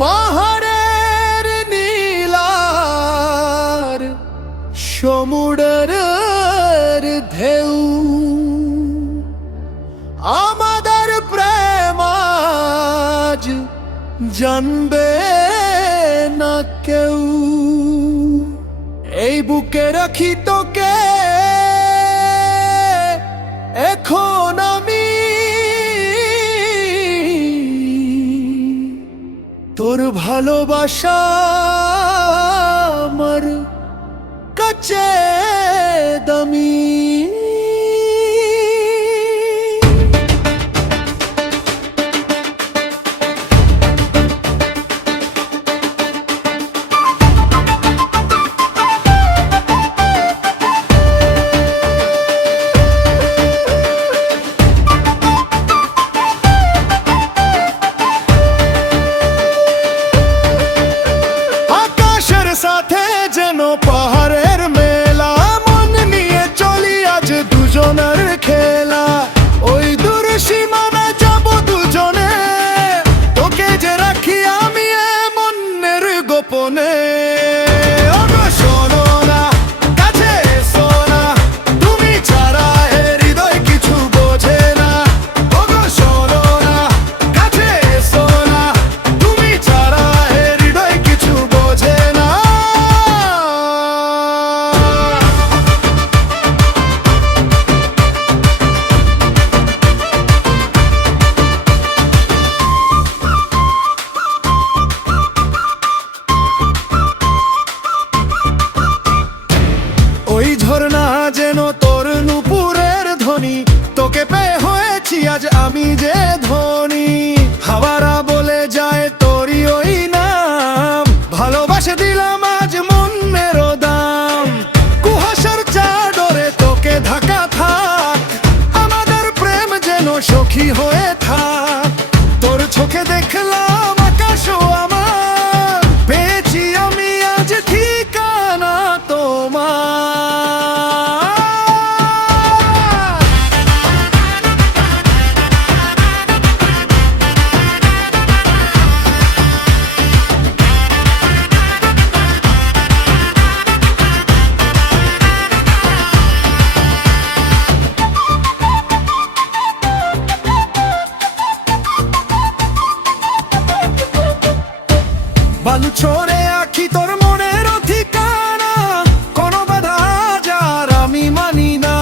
পাহাড়ের নীলার সমুদ্রের ঢেউ আমাদের প্রেম আজ জানবে না কেউ। এই বুকে রাখি তোকে এখন আমি, তোর ভালোবাসা আমার কাছে দামি। সাথে যেন পাহাড়ের মেলা, মন নিয়ে চলি আজ দুজনের খেলা। ওই দূর সীমানা যাব দুজনে, তোকে যে রাখি আমি মনের গোপনে। ওই ঝর্ণা যেন তোর নুপুরের ধ্বনি, তোকে পেয়ে হয়েছি আজ আমি যে ধনী। হাওয়ারা বলে যায় তোরই ওই নাম, ভালোবাসে দিলাম আজ মনের দাম। কুয়াশার চাদরে তোকে ঢাকা থাক, আমাদের প্রেম যেন সখী হয়ে থাক। তোর চোখে দেখলাম আকাশও আমার, পেয়েছি আমি আজ ঠিকানা তোমার। বালু ছড়ে আঁকি তোর মনের ঠিকানা, কোনো বাধা যার আমি মানি না।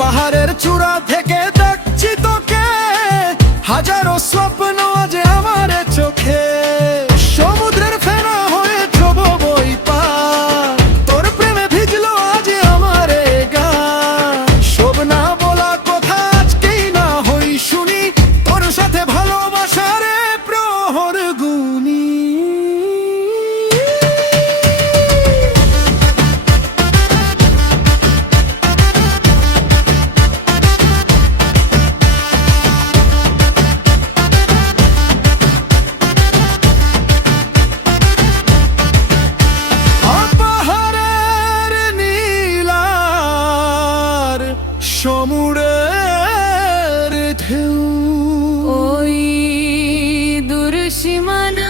পাহাড়ের চূড়া থেকে দেখছি তোকে, হাজারো স্বপ্ন আজ আমার চোখে। সমুদ্রের ফেনা হয়ে ছব বই পার, তোর প্রেমে ভিজলো আজ আমার গান। সব না বলা কথা আজকেই না হই শুনি, তোর সাথে ভালোবাসার প্রহর গুনি। সমুদ্রের ঢেউ ওই দূর সীমানা